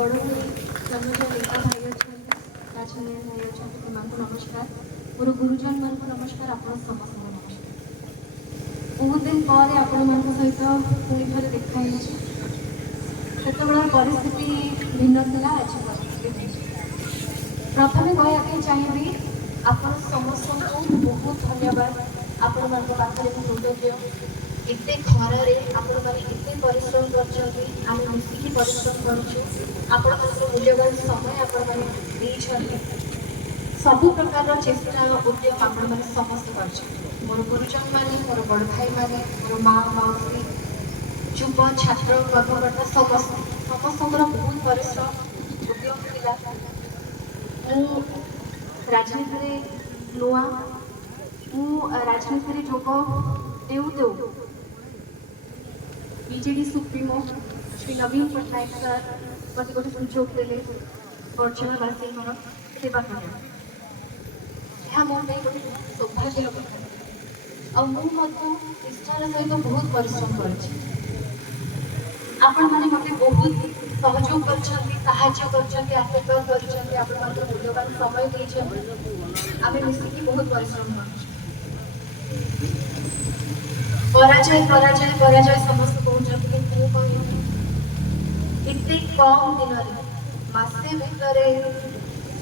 बड़ भाई जन्मज लेखा भाई अच्छा राजन्य भाई अच्छा नमस्कार मोर गुरुजन मान नमस्कार आप समस्त नमस्कार बहुत दिन पर आपण सहित पुणी थे देखाई से परिस्थिति भिन्न था आज परिस्थिति प्रथम कहवाई चाहिए आप समस्त को बहुत धन्यवाद आपण पाखे कृतज्ञ एते खरारे आपण माने एते परिश्रम करछन्ती आमे मिसिकी परिश्रम करछु आपण माने मूल्यवान समय आपण माने देइछन्ती सब प्रकार चेष्टा उद्यम आपण माने समस्त करछन्ती मोर गुरुजन माने मोर बड़ भाई माने मोर माँ मौसी युवा छात्र कर्मकर्ता समस्त बहुत परिश्रम उद्यम थिला मु राजनीति नुआ मु राजनीति जोग देउ देउ बीजेडी सुप्रीमो श्री नवीन पट्टनायक सर मत गोटे सुजोग देले वर्चनवासी सेवा करने यह मो गोटे सौभाग्य कथा निष्ठार सहित बहुत परिश्रम कर मत बहुत सहयोग कर आशीर्वाद कर मूल्यवान समय आम मिसिकी बहुत परिश्रम कर पराजय पराजय पराजय समस्त कहते एते कम दिन मसे भितर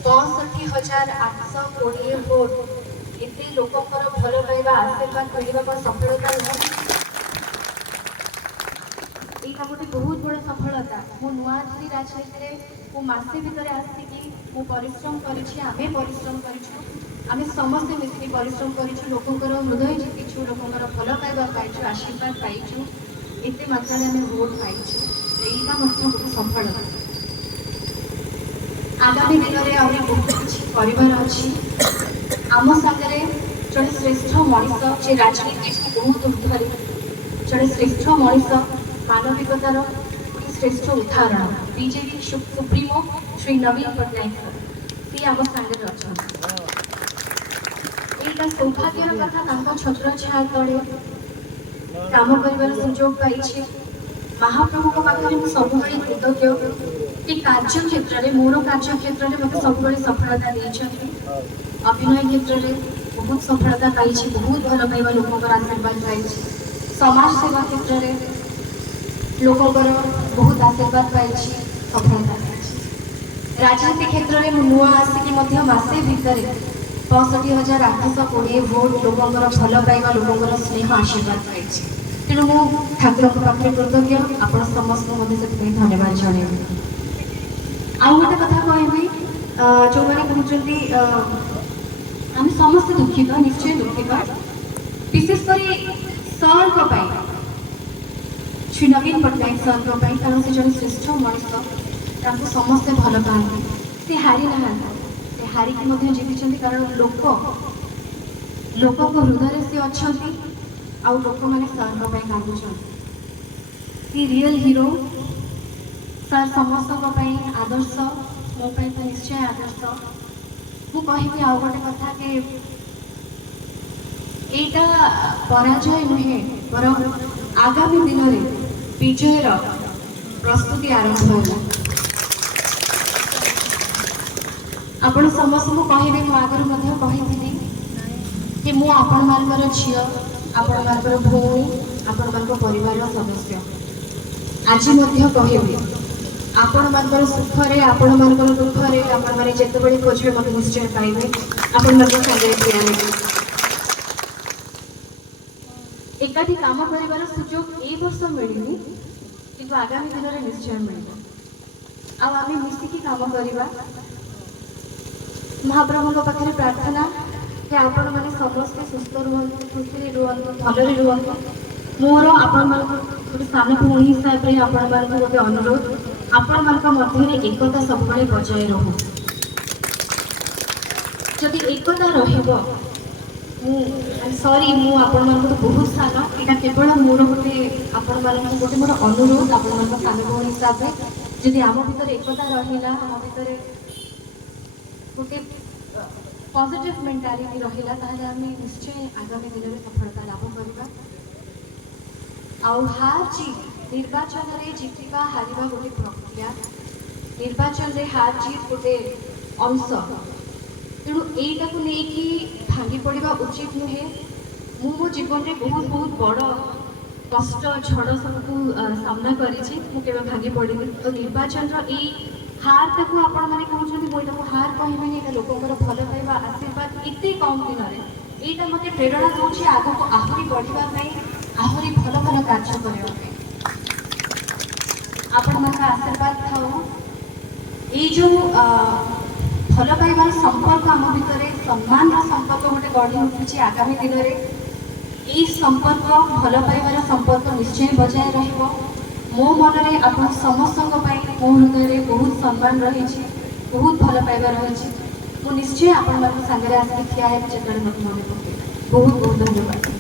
65,820 भोट एते लोकंर भल पाइबा आशीर्वाद मिलवा सफलता यहाँ गोटे बहुत बड़ सफलता मु नुआ थी राजनीति में मसे भितर आसिकी मु परिश्रम करें परिश्रम करूँ आम समस्ते मिसिकी परिश्रम करूँ लोकंर हृदय जीतिछु लोकंर भल पाइबा पाइछु आशीर्वाद पाइछु एते मात्रा आम भोट पाइछु यहाँ गोटे सफलता आगामी दिन में आम बहुत किसी करार अच्छी आम सागर जड़े श्रेष्ठ मनीष जे राजनीति बहुत ऊर्धरे जड़े श्रेष्ठ मनीष मानविकतार श्रेष्ठ उदाहरण बीजेपी सुप्रीमो श्री नवीन पट्टनायक सी आम सागर अच्छा सौभाग्यर कथा छत्र छाया तले काम कर सुजोग पाई महाप्रभु पाखे सब कृतज्ञ कि कार्य क्षेत्र में मोर कार्य क्षेत्र में मत सब सफलता देते अभिनय क्षेत्र में बहुत सफलता पाई बहुत भल पाइबा लोक आशीर्वाद पाई समाज सेवा क्षेत्र में लोकंर बहुत आशीर्वाद पाई सफलता पाई राजनीति क्षेत्र में नुआ आसिकी मसे भितर 65,820 भोट लोकंर भल पाइबा लोकंर स्नेह आशीर्वाद पाई तेणु मु ठाकुर पाखे कृतज्ञ आप समस्त से धन्यवाद जन आउ गोटे कथा कहबी जो मैंने कहते आम समस्त दुखित निश्चय दुखित विशेषकर सर श्री नवीन पट्टनायक सर कारण से जन श्रेष्ठ मनीष समस्ते भल पाती से हारी ना से हारिकी जीति कारण लोक हृदय से अच्छा आउ लोक मैंने सर कांदुं सी रियल हीरो सर समस्त आदर्श मोपाई तो निश्चय आदर्श मु कहि आउ गोटे कथा के एटा पराजय नुहे बर आगामी दिन में विजयर प्रस्तुति आरंभ होला आपण समस्त को कहिबे मु आगर कही कि मु आपण मानकर झी आपण मानकर भौणी आपण मानकर परिवार सदस्य आज कहबी आपण मानकर सुखरे आपण मानकर दुखरे आपण माने जेते बळे खोजबे मते निश्चय पाइबे आपण मानकर संगे ठिया एकाठी काम करिवार सुजोग ए वर्ष मिलिनी किंतु आगामी दिन में निश्चय मिल आम मिसिकी काम करवा महाप्रभु पाखे प्रार्थना कि आपण मैंने समस्ते सुस्थ रुहतु खुशी रुहतु भलरे रुहतु मोर आपण गोटे सान भूमि हिसाब से आपण गोटे अनुरोध आपण मध्य एकता सब बजाय रो जदि एकता सॉरी मु आपण बहुत सान यहाँ केवल मोर गोटे आपण गोटे मोर अनुरोध आपण सान भूमि हिसाब से जदि आम भर एकता रहा आम भर गोटे पॉजिटिव मेंटालिटी रहिला ताहले आम निश्चय आगामी दिन में सफलता लाभ करवा आउ हार जीत निर्वाचन में जीतवा हारिबा गोटे प्रक्रिया निर्वाचन रे हार जीत गोटे अंश तेणु यहीटा को लेकिन भांगी पड़ा उचित नुहे। मु मो जीवन में बहुत बहुत बड़ कष्ट झड़ सबको सामना करें भांगी पड़े तो निर्वाचन री हार को आपण मैंने कहते मुझे हार कह लोकर भल पाइबा आशीर्वाद एत कम दिन में यहाँ मत प्रेरणा दूसरी आग को आहरी बढ़ाई आहरी भल भल कार्य करने आपण मान आशीर्वाद थाऊ ये जो भल पाइबार संपर्क आम भितर सम्मान संपर्क गोटे गढ़ी उठुची आगामी दिन में यही संपर्क भल पाइबार संपर्क निश्चय बजाय रहिबो। मो मन में आप समस्त मो हृदय बहुत सम्मान रही बहुत भल पाइबा रही मुझे निश्चय आपण सागर आसिक ठिया है जिते मत मन पकड़ बहुत बहुत धन्यवाद।